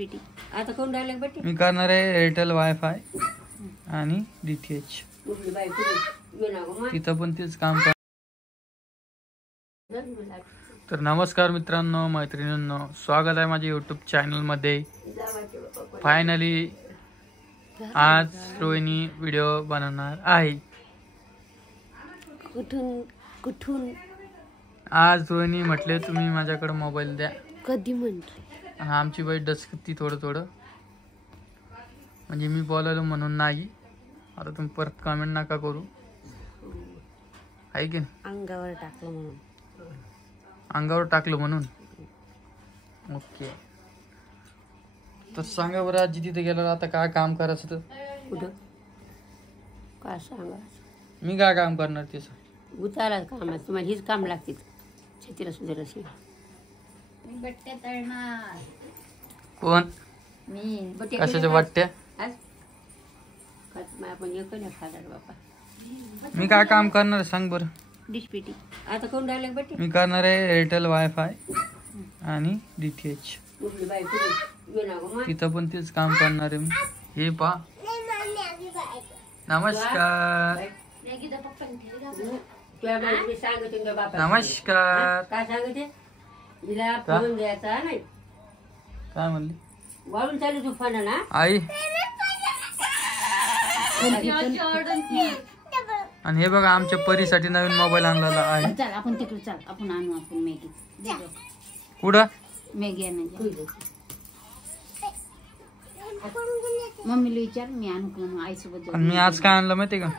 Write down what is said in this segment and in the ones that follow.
डिशपेटी आता कोण राहिलं बट्टी मी करणार आहे एअरटेल वायफाय आणि DTH. तिथं पण तेच काम कर. तर नमस्कार मित्रांनो मैत्रिणींनो, स्वागत आहे माझ्या यूट्यूब चॅनलमध्ये. फायनली आज रोहिणी व्हिडिओ बनवणार आहे. कुठून आज रोहिणी म्हटले तुम्ही माझ्याकडे मोबाईल द्या. कधी म्हणतो आणि आमची बाई डसकती थोडं म्हणजे मी बोलायलो म्हणून नाही. आता तुम्ही परत कमेंट नका करू, आहे की नाही? अंगावर टाकलं म्हणून ओके. तर सांगा बरं आजी, तिथे गेल्यावर आता काय काम करायचं? तर कुठं काय सांगा, मी काय काम करणार? त्याचं उतारा काम आहे तुम्हाला, हीच काम लागते शेतीला सुधार असेल. बट्ट्या तळणार कोण? मी. कशाच्या वाटत्या? आपण एक नाही खाणार बापा. मी काय काम करणार सांग बरं. डिशपेटी आता कोण राहिलं बट्टी मी करणार आहे एअरटेल वायफाय आणि DTH. तिथं पण तेच काम करणार आहे मी. हे पा नमस्कार नमस्कार. काय सांगते हिला फोन द्यायचा नाही. काय म्हणली? वाळून चालू तू फोन ना आई. आणि हे बघा आमच्या परीसाठी नवीन मोबाईल आणलेला आहे. चल आपण तिकडे चल, आपण आणू आपण मॅगी. कुठं मॅगी आणायची. मम्मीला विचार मी आणू का म्हणून आईसोबत. आणि मी आज काय आणलं माहितीये का?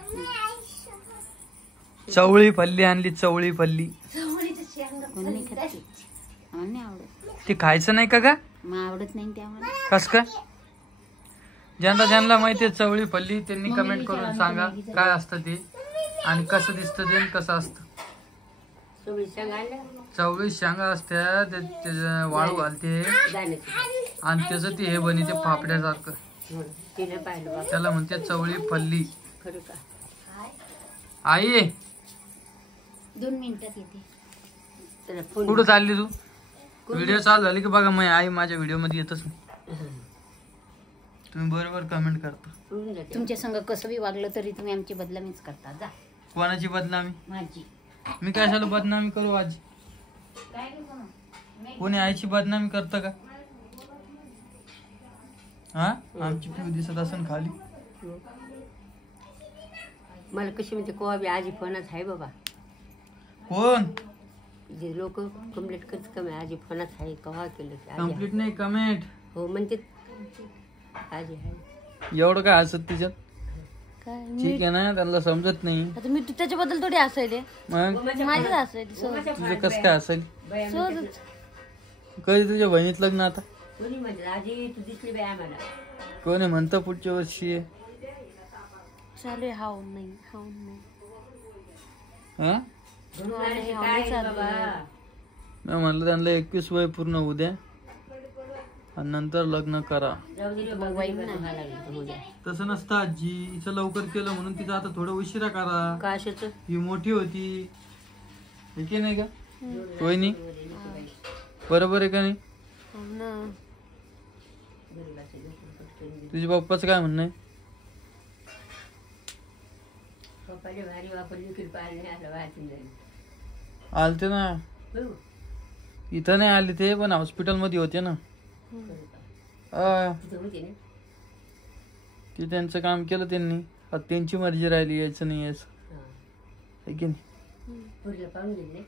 चवळी फल्ली आणली. चवळी फल्ली कोण नाही खात ते. आम्हाला नाही आवडत. ते खायचं नाही का गा? मग आवडत नाही ते आम्हाला. कस काय? ज्यांना माहिती आहे चवळी फल्ली त्यांनी कमेंट करून सांगा काय असतं ते आणि कसं दिसतं ते, कसं असतं. चवळी शेंगा असत्या, त्याच्या वाळू घालते आणि त्याचं ते हे बनते फाफड्यासारखं. त्याला म्हणते चवळी फल्ली. आई 2 मिनिटात येते. कुठं चालली तू? व्हिडिओ चालू झाली की बघा, मग आई माझ्या व्हिडिओ मध्ये येतच नाही. तुम्ही बरोबर कमेंट करता. तुमच्या संग कसं बी वागलं तरी तुम्ही आमची बदनामीच करता. जा. कोणाची बदनामी? माझी. मी कशाला बदनामी करू आजी? कोणी आईची बदनामी करतं का? हा आमची पिऊ दिसत असेल खाली. मला कशी म्हणते कोवा बी आजी फोनच आहे बाबा. कोण? जे लोक कम्प्लीट करत कमी आजी फोनच आहे. कवा केलं की कम्प्लीट नाही, कमेंट. हो म्हणते आजी आहे. एवढं काय हसत तिच्यात? काय ठीक आहे ना, त्यांना समजत नाही. आता मी त्याच्याबद्दल थोडी असायले. मग माझीच असायली. तुझं कसं काय असेल? सहजच. कधी तुझ्या बहिणीत लग्न? आता कोणी म्हणते आजी तू दिसली बाई आम्हाला. कोणी म्हणतं पुढच्या वर्षी आहे. चालू आहे हाऊन नाही हाऊन नाही. हा मी म्हणलं त्यांना 21 वय पूर्ण होऊ द्या आणि नंतर लग्न करा. तसं नसतं आजी. हिचं लवकर केलं म्हणून तिचं आता थोडं उशिरा करा. कशाचं? ही मोठी होती, हे की नाही का रोहिणी? बरोबर आहे का नाही? तुझ्या पप्पाचं काय म्हणणं आहे? आलते ना इथं, नाही आले ते, पण हॉस्पिटल मध्ये होते ना. ते त्यांचं काम केलं त्यांनी. आता त्यांची मर्जी राहिली यायचं नाही यायचं, है की नाही?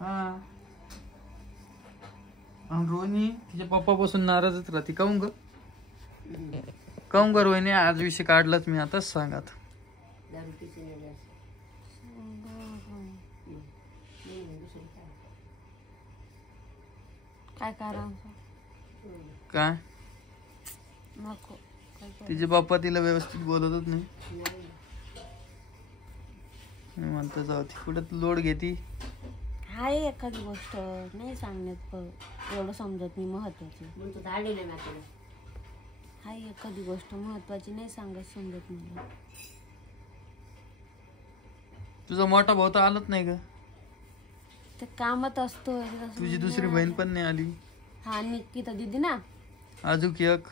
हा. आणि रोहिणी तिच्या पप्पापासून नाराजच राहते. काऊन ग? काऊन ग रोहिणी? आज विषय काढलाच मी, आताच सांगत. काय कारण काय? तिचे बाप्पा तिला व्यवस्थित बोलतच नाही. मी म्हणतो जाऊ ती कुठं लोड घेती. हाय एखादी गोष्ट नाही सांगण्यात एवढं समजत नाही महत्वाची. हाय एखादी गोष्ट महत्वाची नाही सांगत समजत नाही. तुझा मोठा भाऊ तर आलाच नाही का? ते कामात असतो. तुझी दुसरी बहीण पण नाही आली. हा निकिता दीदी ना, अजून एक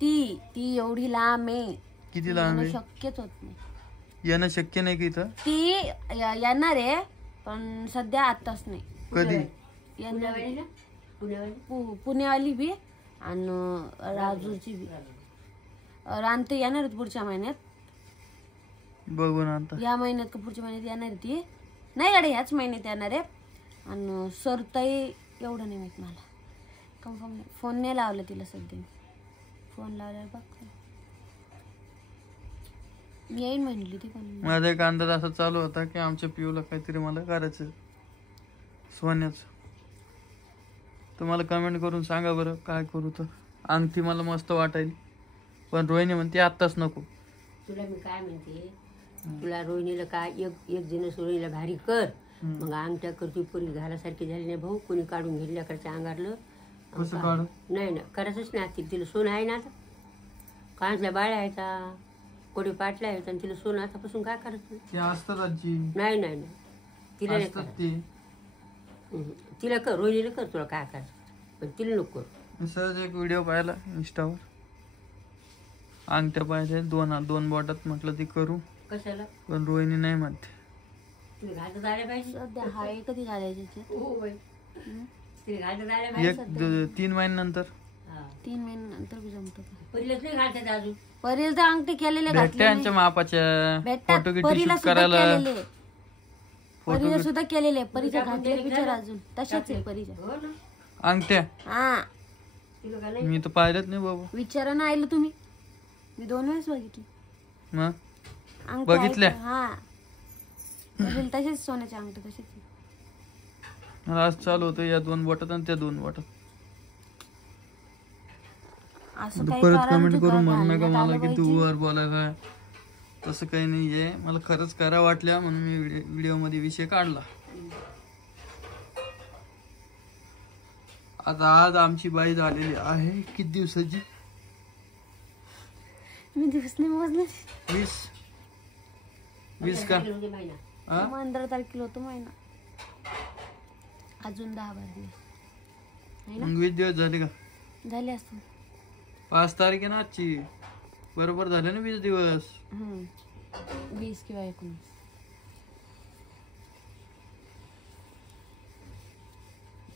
ती ती एवढी लांब आहे, किती लांब येणं आहे? शक्यच होत नाही. येणं शक्य नाही की इथं? ती येणार आहे पण सध्या आताच नाही. कधी? येणार पुण्यावाली बी आणि राजूची बी. रानते येणार आहेत पुढच्या महिन्यात. बघू ना आता. या महिन्यात का पुढच्या महिन्यात येणार आहे ती. नाही गाडी ह्याच महिन्यात येणार आहे. आणि सरताई एवढं नाही माहित मला, कन्फर्म नाही. फोन नाही लावला तिला सध्या. फोन लावल्यावर बघ येईन म्हणली ती पण. माझा एक अंदाज असा चालू होता की आमच्या पिऊला काहीतरी मला करायचं सोन्याचं. तुम्हाला कमेंट करून सांगा बरं काय करू. तर अंगठी मला मस्त वाटायली, पण रोहिणी म्हणते आत्ताच नको. तुला मी काय म्हणते, तुला रोहिणीला काय एक दिवस रोहिणीला भारी कर, मग अंगठ्या करतो पोरी घालासारखी झाली नाही भाऊ, कोणी काढून घेतली लेकरच्या अंगारलं. कसं काढू? नाही ना करायचंच नाही. आता तिला सोनं आहे ना, आता कांचल्या बाळ्या आहेत, कोणी पाटल्या आहेत, आणि तिला सोनं आतापासून काय करायचं? ते असतात आजी. नाही नाही नाही तिला नाही असतात करायचं. ते. तिला कर, रोहिणीला कर, तुला काय करायचं पण तिला नको कर. मी सहज एक व्हिडिओ पाहिला इंस्टावर, अंगठ्या पाहिजे दोन बोटात, म्हटलं ती करू, कशाला? पण रोहिणी नाही म्हणते. तिला घालत आल्या पाहिजे. सध्या हाय कधी घालायचे? हो बाई, तिला घालत आल्या पाहिजे. 3 महिन्यानंतर 3 महिन्यानंतर बी जमतं का? परीलाच नाही घालतात अजून. परील तर अंगठी केलेले भेटते यांच्या मापाच्या फोटो किती शूट करायला. परीला सुद्धा केलेले. परीच्या घातले विचार अजून तशाच आहे परीच्या हो ना, अंगठ्या. हा तिला का नाही? मी तर पाहिलंच नाही बाबा. विचारा ना आलं तुम्ही. मी 2 वेळेस बघितली मग अंगठी. बघितल्या? हा परील तसेच सोन्याचे अंगठी तसेच. मला आज चालू होतं या 2 बोटात आणि त्या 2 बोटात. असं काही परत करा कमेंट ना, करून तुका म्हणू नका घालण्यात मला आलं की तू पाहिजे. वर बोलायला. तसं काही नाहीये, मला खरंच करा वाटल्या म्हणून मी व्हिडिओ मध्ये विषय काढला. आता आज आमची बाई झालेली आहे किती दिवसाची? मी दिवस नाही मोजले. 20 का? म्हणजे महिना. हा? 15 तारखेला होतो महिना. अजून 10-12 दिवस आहे ना. मग 20 दिवस झाले का? झाले असतील. 5 तारीख आहे ना आजची, बरोबर झाले ना 20 दिवस. 20 किंवा 19.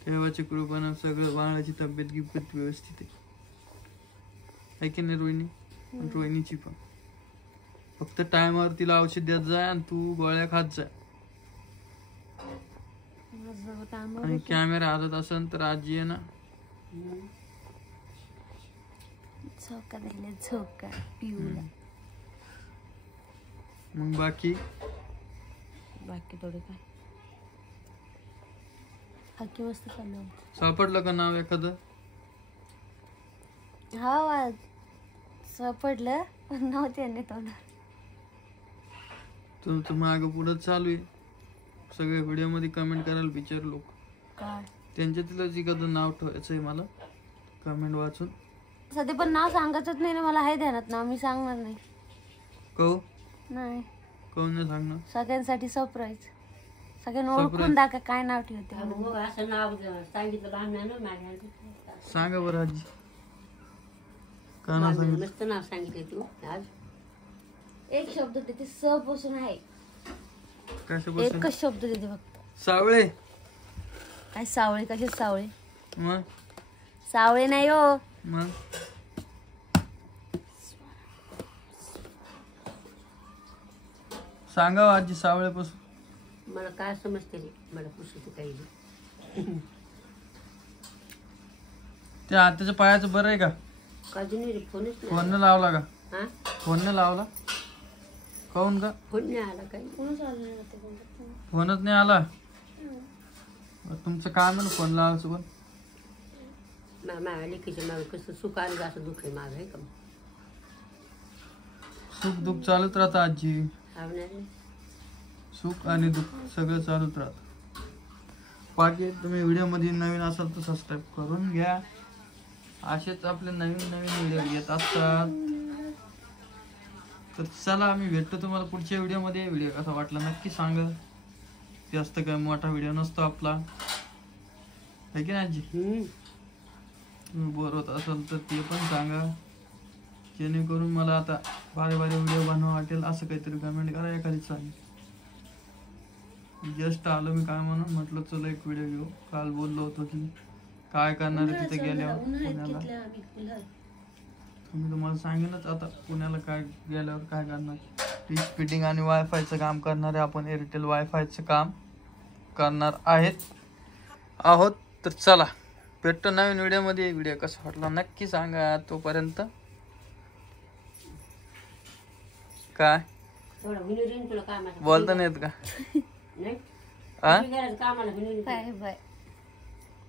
देवाची कृपानं सगळं, बाळाची तब्येत गिब्येत व्यवस्थित आहे की नाही रोहिणी? रोहिणीची पण फक्त टायमावर तिला औषध देत जाय आणि तू गोळ्या खात जाय. आणि कॅमेरा हातात असेल तर आजी आहे ना, झोका दिले झोका पिऊला. मग बाकी थोडे काय हाकी मस्त चालू. सापडलं का नाव एखादं? हा सापडलं पण नव्हते नाही तोंड. तुमचं मागं पुढं चालू आहे. सगळे व्हिडिओ मध्ये कमेंट करायला विचार लोक. काय त्यांच्यातलंच एखादं नाव ठेवायचं आहे मला, कमेंट वाचून. सध्या पण नाव सांगायचंच नाही ना मला. आहे ध्यानात नाव, मी सांगणार नाही. कहो नाही कोण नाही सांगणार. सगळ्यांसाठी सरप्राईज. सगळ्यांना ओळखून दाखवा काय नाव ठेवते. मग असं नाव सांगितलं लहान नाही ना माझ्या. सांगा बरं आजी काय नाव सांगितलं? मस्त नाव सांगितलं तू आज. एक शब्द देते स पासून आहे. कशापासून? एकच शब्द देते फक्त. सावळे. काय सावळे? कसे सावळे? मग सावळे नाही हो. मग सांगा आजी सावळेपासून. मला काय समजते रे, मला पुसत काही नाही. त्या हाताच्या पायाचं बरं आहे का? काजू नाही रे, फोनच नाही. फोन न लावला का? हा, फोन न लावला काऊन का? फोन नाही आला काही. फोनच नाही आला. तुमचं काम आहे ना फोन लावायचं. पण माझ्या लेकीच्या मागे कसं सुख आलं असं दुःख आहे माग आहे का? सुख दुःख चालत राहतं आजी. आवणार नाही. सुख आणि दुःख सगळं चालत राहतं. बाकी तुम्ही व्हिडिओ मध्ये नवीन असाल तर सबस्क्राईब करून घ्या. असेच आपले नवीन व्हिडिओ येत असतात. तर चला आम्ही भेटतो तुम्हाला पुढच्या व्हिडिओ मध्ये. व्हिडिओ कसा वाटला नक्की सांगा. जास्त काय मोठा व्हिडिओ नसतो आपला, है की नाही आजी? तुम्ही बोर होत असाल तर ते पण सांगा, जेणेकरून मला आता बारे बारे व्हिडिओ बनवा वाटेल. असं काहीतरी कमेंट करा एखादी चालेल. जस्ट आलो मी काय म्हणून म्हटलं चला एक व्हिडिओ घेऊ. काल बोललो होतो की काय करणार आहे तिथे गेल्यावर पुण्याला. मी तुम्हाला सांगेनच आता पुण्याला काय गेल्यावर काय करणार. टीच फिटिंग आणि वायफायचं काम करणार आहे आपण. एअरटेल वायफायचं काम करणार आहोत. तर चला भेटतो नवीन व्हिडिओमध्ये. व्हिडिओ कसा वाटला नक्की सांगा. तोपर्यंत काय थोडं विनोद येईन तुला कामाला. बोलता नाहीत का? नाही हा कामाला विनोद बाय बाय.